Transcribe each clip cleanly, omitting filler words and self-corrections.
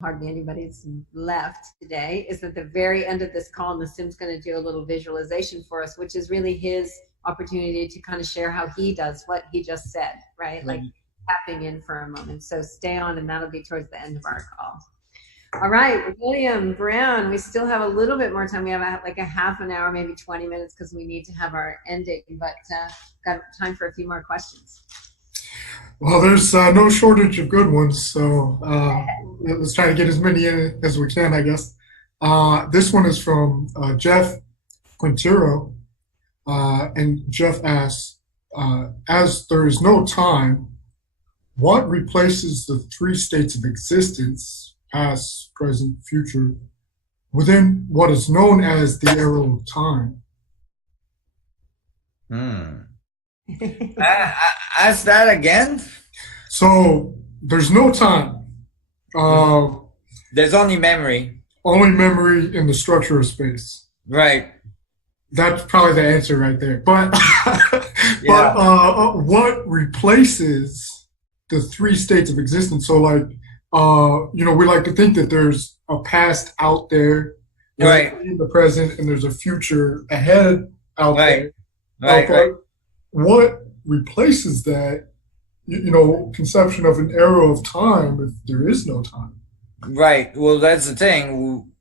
hardly anybody's left today, is at the very end of this call, Nassim's going to do a little visualization for us, which is really his opportunity to kind of share how he does what he just said, right? Like tapping in for a moment. So stay on, and that'll be towards the end of our call. All right, William Brown, we still have a little bit more time. We have like a half an hour, maybe 20 minutes, because we need to have our ending, but got time for a few more questions. Well, there's no shortage of good ones, so let's try to get as many in as we can, I guess. This one is from Jeff Quintero, and Jeff asks, as there is no time, what replaces the three states of existence, past, present, future, within what is known as the arrow of time? Ask that again. So there's no time. There's only memory. Only memory in the structure of space. Right. That's probably the answer right there. But Yeah. but what replaces the three states of existence? So like we like to think that there's a past out there, Right. in the present, and there's a future ahead out Right. there. Right. What replaces that, conception of an arrow of time if there is no time? Right. Well, that's the thing.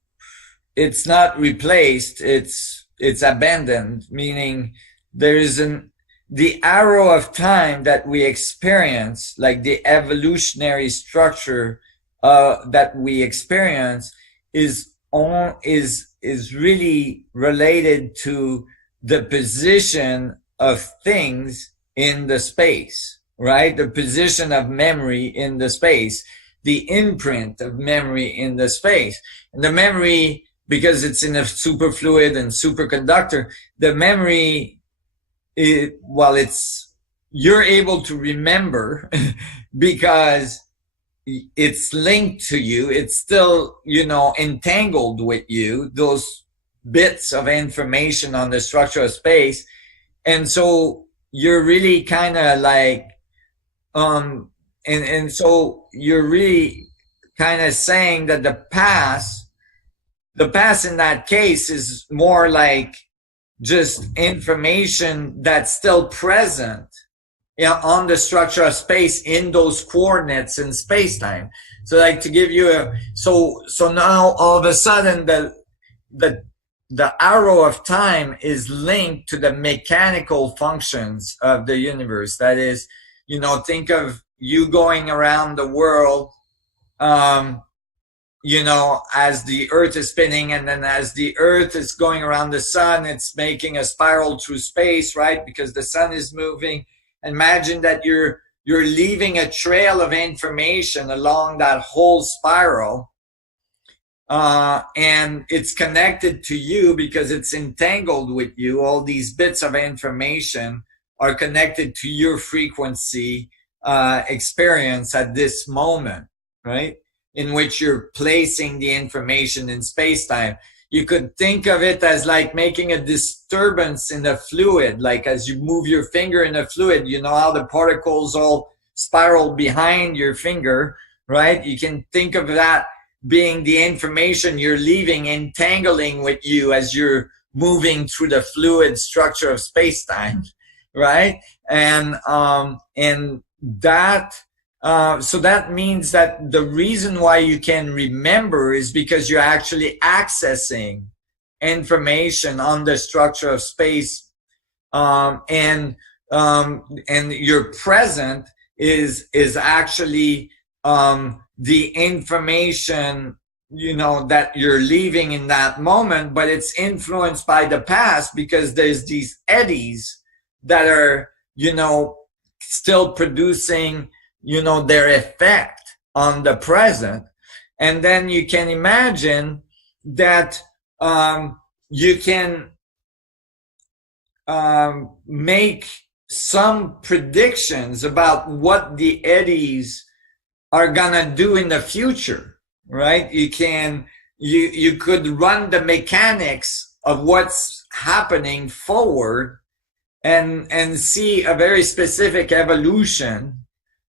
It's not replaced. It's abandoned, meaning there isn't the arrow of time that we experience, like the evolutionary structure that we experience, is really related to the position of things in the space, right? The position of memory in the space, the imprint of memory in the space. And the memory, because it's in a superfluid and superconductor, the memory, you're able to remember because it's linked to you. It's still, entangled with you, those bits of information on the structure of space. And so you're really kind of like, and so you're really kind of saying that the past in that case is more like just information that's still present, on the structure of space in those coordinates in space-time. So like to give you so now all of a sudden the arrow of time is linked to the mechanical functions of the universe. That is, think of you going around the world, as the earth is spinning, and then as the earth is going around the sun, it's making a spiral through space, right? Because the sun is moving. Imagine that you're leaving a trail of information along that whole spiral. And it's connected to you because it's entangled with you. All these bits of information are connected to your frequency experience at this moment, right? In which you're placing the information in space-time. You could think of it as like making a disturbance in a fluid, like as you move your finger in a fluid, how the particles all spiral behind your finger, right? You can think of that being the information you're leaving entangling with you as you're moving through the fluid structure of space-time, right? And that, so that means that the reason why you can remember is because you're actually accessing information on the structure of space, and your present is actually the information that you're leaving in that moment, but it's influenced by the past because there's these eddies that are still producing their effect on the present. And then you can imagine that you can make some predictions about what the eddies are gonna do in the future, right? You could run the mechanics of what's happening forward and see a very specific evolution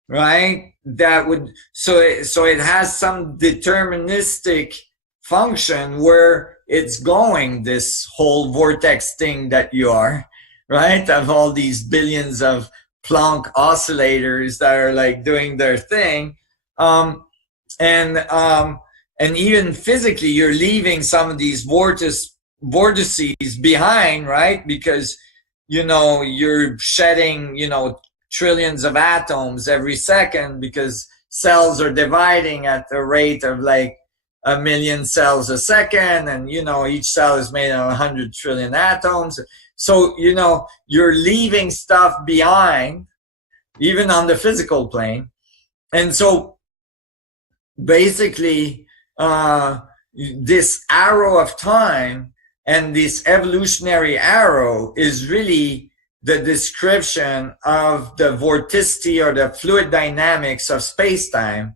right? That would, so it has some deterministic function where it's going, this whole vortex thing that you are, right? Of all these billions of Planck oscillators that are like doing their thing. Um, and even physically, you're leaving some of these vortices behind, right? Because, you're shedding, trillions of atoms every second, because cells are dividing at the rate of like 1,000,000 cells a second, and each cell is made of 100 trillion atoms. So you're leaving stuff behind, even on the physical plane. And so basically, this arrow of time and this evolutionary arrow is really the description of the vorticity or the fluid dynamics of space-time,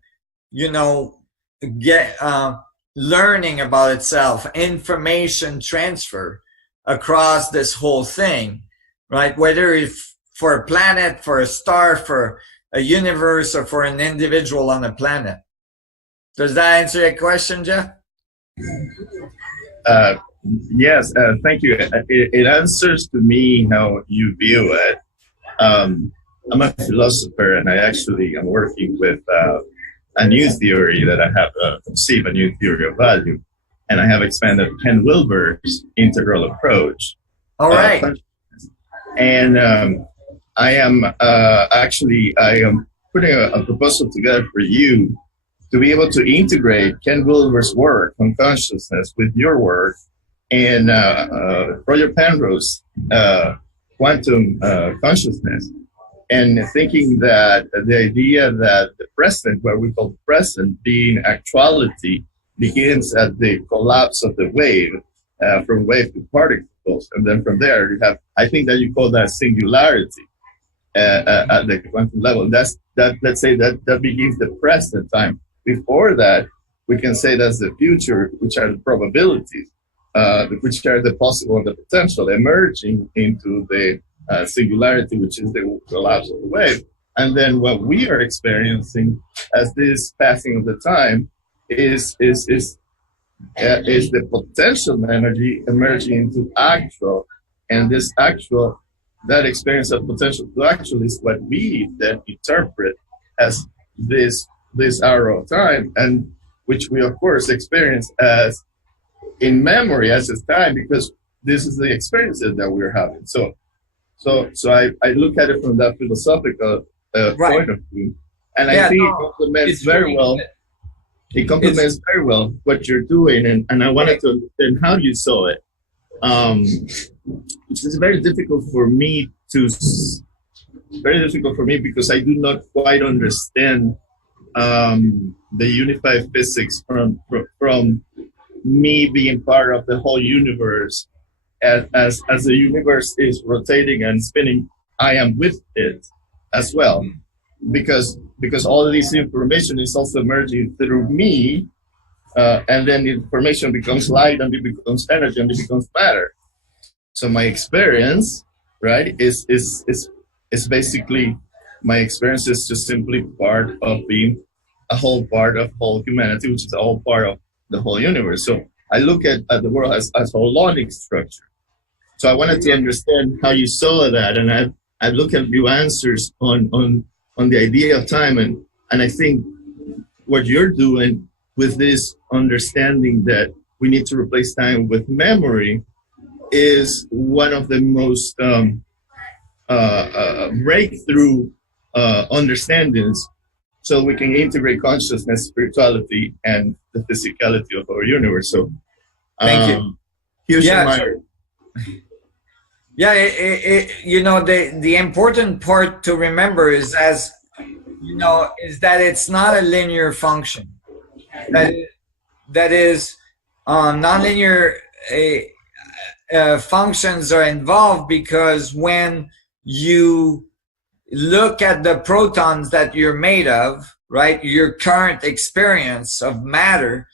learning about itself, information transfer across this whole thing, right? Whether it's for a planet, for a star, for a universe, or for an individual on a planet. Does that answer your question, Jeff? Yes, thank you. It answers to me how you view it. I'm a philosopher, and I'm working with a new theory that I have conceived, a new theory of value, and I have expanded Ken Wilber's integral approach. All right. And I am putting a proposal together for you to be able to integrate Ken Wilber's work on consciousness with your work and Roger Penrose's quantum consciousness, and thinking that the idea that the present, what we call present, being actuality, begins at the collapse of the wave, from wave to particles, and then from there you have, I think that you call that singularity at the quantum level. Let's say that begins the present time. Before that, we can say that's the future, which are the probabilities, which are the possible and the potential emerging into the singularity, which is the collapse of the wave. And then what we are experiencing as this passing of the time is the potential energy emerging into actual, and this actual, that experience of potential to actual is what we then interpret as this arrow of time, and which we of course experience as in memory as it's time, because this is the experiences that we're having. So I look at it from that philosophical point of view, and I think it complements very well. It complements very well what you're doing, and I wanted to understand how you saw it. Which is very difficult for me because I do not quite understand the unified physics from me being part of the whole universe. As the universe is rotating and spinning, I am with it as well, because all of this information is also emerging through me, and then the information becomes light, and it becomes energy, and it becomes matter. So my experience, right, is basically, my experience is just simply part of being a whole part of whole humanity, which is a whole part of the whole universe. So I look at the world as a holonic structure. So I wanted to understand how you saw that, and I look at your answers on the idea of time, and I think what you're doing with this understanding that we need to replace time with memory is one of the most breakthrough understandings, so we can integrate consciousness, spirituality, and the physicality of our universe. So thank you. Here's the important part to remember is, as you know, is that it's not a linear function. That is nonlinear functions are involved, because when you look at the protons that you're made of, right, your current experience of matter,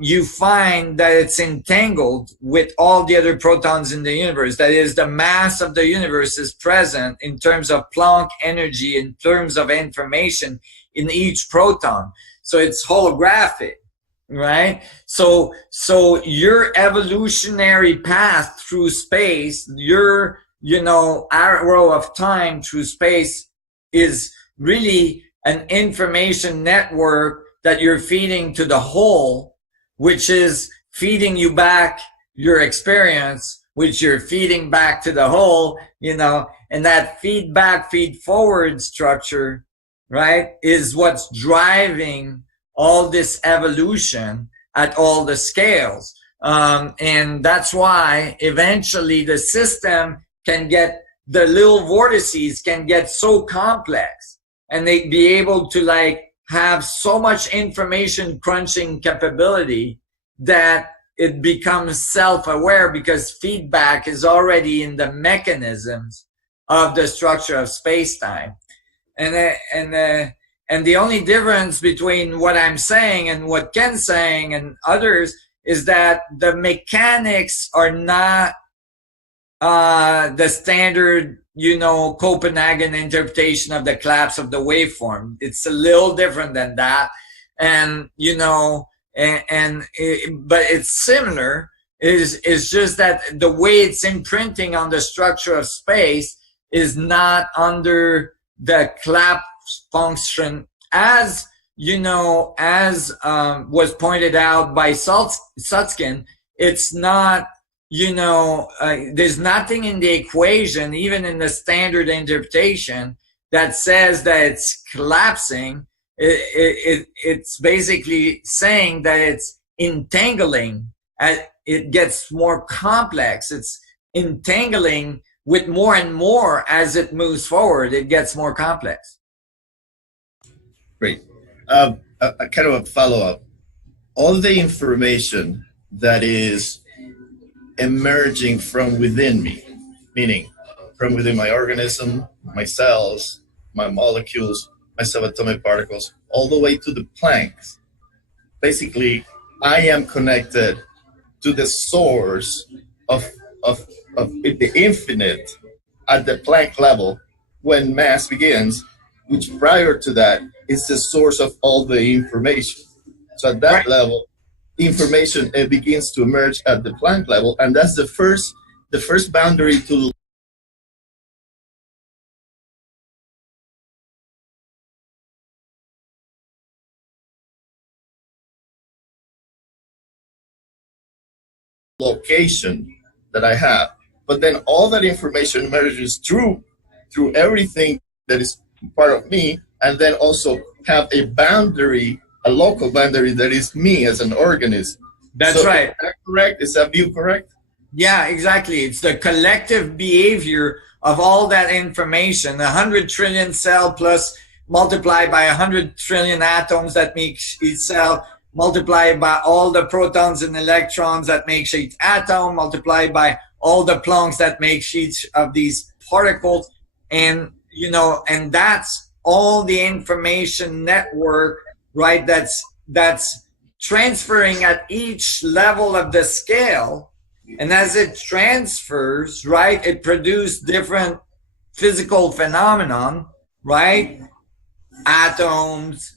you find that it's entangled with all the other protons in the universe. That is, the mass of the universe is present in terms of Planck energy, in terms of information in each proton. So it's holographic, right? So your evolutionary path through space, your, arrow of time through space is really an information network that you're feeding to the whole, which is feeding you back your experience, which you're feeding back to the whole, and that feedback, feed forward structure, right, is what's driving all this evolution at all the scales. And that's why eventually the system the little vortices can get so complex, and they be able to have so much information crunching capability that it becomes self-aware, because feedback is already in the mechanisms of the structure of space-time. And the only difference between what I'm saying and what Ken's saying and others is that the mechanics are not the standard, Copenhagen interpretation of the collapse of the waveform. It's a little different than that. And, but it's similar. Is just that the way it's imprinting on the structure of space is not under the collapse function, as was pointed out by Sutskin. It's not, there's nothing in the equation, even in the standard interpretation, that says that it's collapsing. It's basically saying that it's entangling. It gets more complex. It's entangling with more and more as it moves forward. It gets more complex. Great. A kind of a follow-up. All the information that is emerging from within me, meaning from within my organism, my cells, my molecules, my subatomic particles, all the way to the Plancks. Basically, I am connected to the source of the infinite at the Planck level when mass begins, which prior to that is the source of all the information. So at that level, information begins to emerge at the Planck level, and that's the first boundary to location that I have. But then all that information emerges through everything that is part of me, and then also have a boundary, a local boundary that is me as an organism. That's right. Is that correct? Is that view correct? Yeah, exactly. It's the collective behavior of all that information, 100 trillion cell plus multiplied by 100 trillion atoms that makes each cell, multiplied by all the protons and electrons that makes each atom, multiplied by all the Plancks that makes each of these particles. And, and that's all the information network, right? That's transferring at each level of the scale. And as it transfers, right, it produces different physical phenomenon, right? Atoms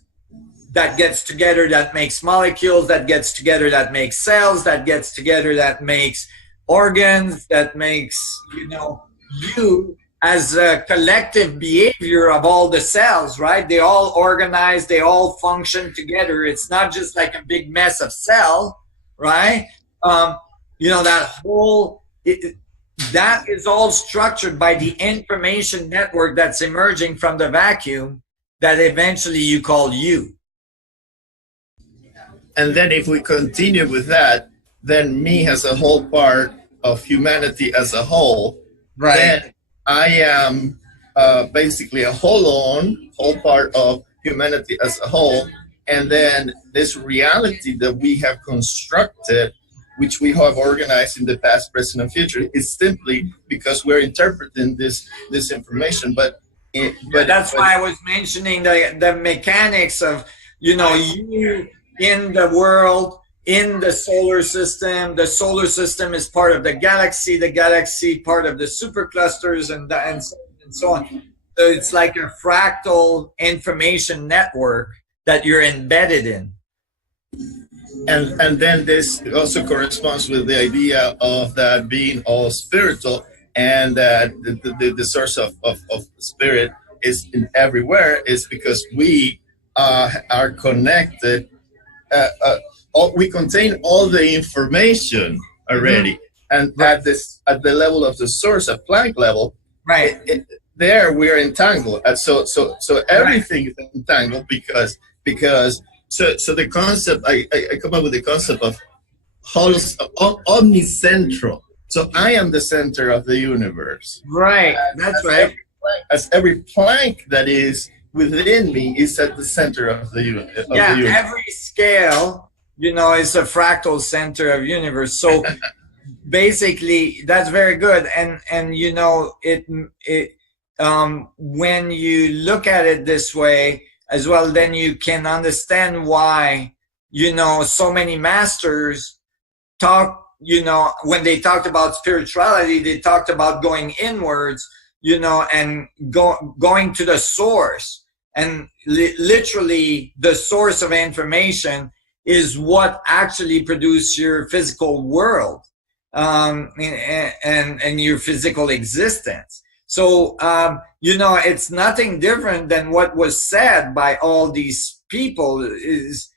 that gets together, that makes molecules, that gets together, that makes cells, that gets together, that makes organs, that makes, you as a collective behavior of all the cells, right? They all organize, they all function together. It's not just like a big mess of cell, right? That whole, that is all structured by the information network that's emerging from the vacuum that eventually you call you. And then if we continue with that, then me as a whole part of humanity as a whole, right? Then I am basically a whole part of humanity as a whole. And then this reality that we have constructed, which we have organized in the past, present, and future, is simply because we're interpreting this information. But that's why I was mentioning the mechanics of, you in the world, in the solar system. The solar system is part of the galaxy part of the superclusters, and so on. So it's like a fractal information network that you're embedded in. And then this also corresponds with the idea of that being all spiritual, and that the source of spirit is in everywhere, is because we are connected. We contain all the information already, and Right. at the level of the source, at Planck level, Right. there we are entangled. And so everything is entangled because so the concept, I come up with the concept of omnicentral. So I am the center of the universe. Right. That's right. As every plank that is within me is at the center of the universe. Yeah, every scale, is a fractal center of universe. So basically, that's very good. And when you look at it this way as well, then you can understand why, so many masters talk, when they talked about spirituality, they talked about going inwards, and going to the source. And literally the source of information is what actually produces your physical world, and your physical existence. So, it's nothing different than what was said by all these people. Is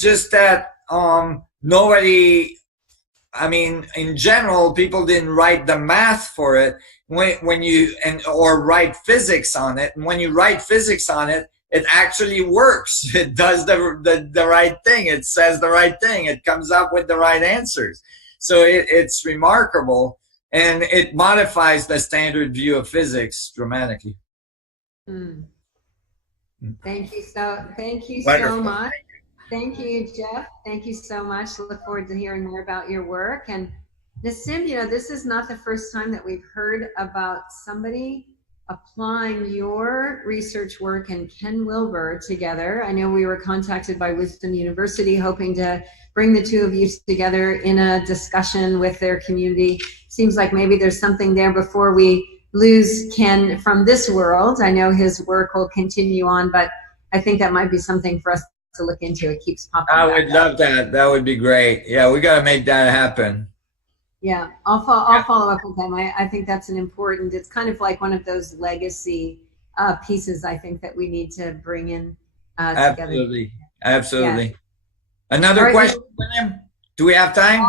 just that nobody, in general, people didn't write the math for it or write physics on it. And when you write physics on it, it actually works. It does the right thing. It says the right thing. It comes up with the right answers. So it's remarkable, and it modifies the standard view of physics dramatically. Mm. Thank you so Wonderful. much. Thank you, Jeff. Thank you so much. Look forward to hearing more about your work. And Nassim, this is not the first time that we've heard about somebody applying your research work and Ken Wilber together. I know we were contacted by Wisdom University hoping to bring the two of you together in a discussion with their community. Seems like maybe there's something there before we lose Ken from this world. I know his work will continue on, but I think that might be something for us to look into. It keeps popping up. I would love that. That would be great. Yeah, we got to make that happen. Yeah, I'll follow up with him. I think that's it's kind of like one of those legacy pieces, I think, that we need to bring in together. Absolutely. Yeah. Another question, William? Do we have time?